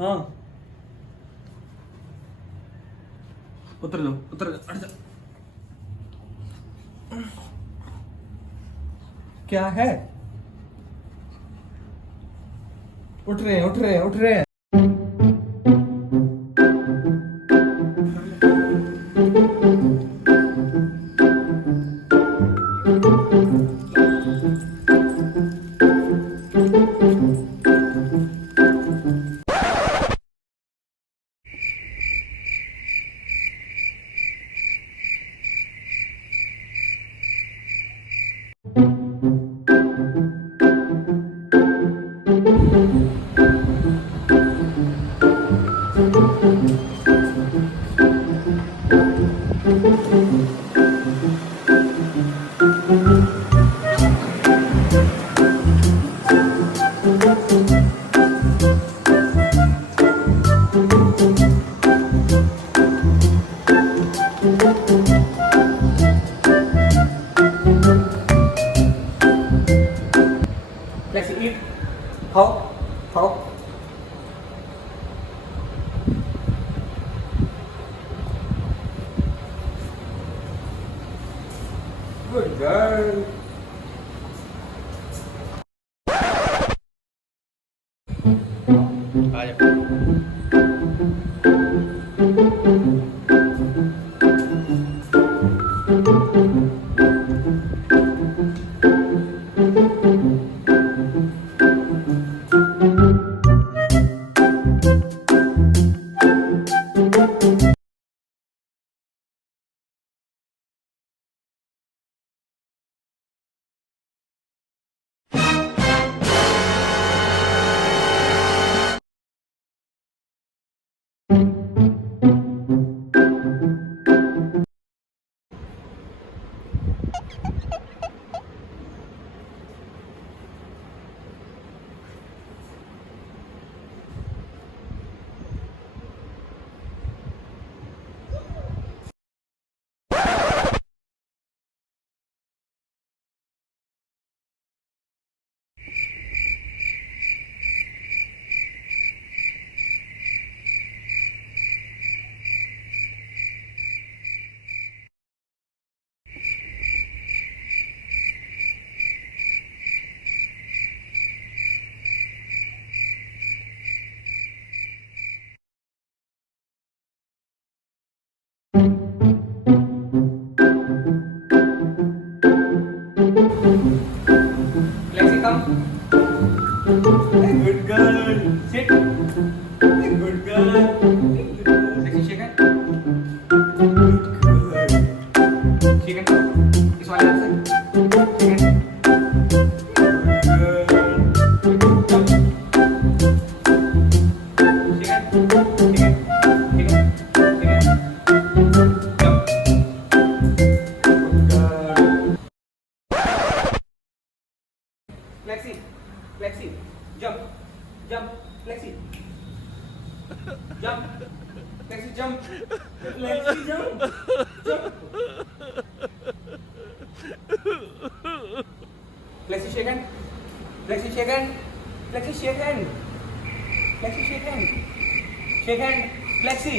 हाँ, उतर जाओ, उतर जाओ, हट जाओ। क्या है? उठ रहे हैं, उठ रहे हैं, उठ रहे हैं। Let's eat. How? Good girl. आ जाओ। Lexi, come. Hey, good girl. Sit. Hey, good girl. Hey, good girl. Lexi, shake hand. Good girl. Shake hand. Smile outside. Shake hand. Good girl. Jump. Shake hand. Shake hand. Shake hand. Shake hand. Jump. Good girl. Lexi, jump, Lexi, jump, Lexi, jump, Lexi, jump, Lexi, shake hand, Lexi, shake hand, Lexi, shake hand, Lexi, shake hand, Lexi.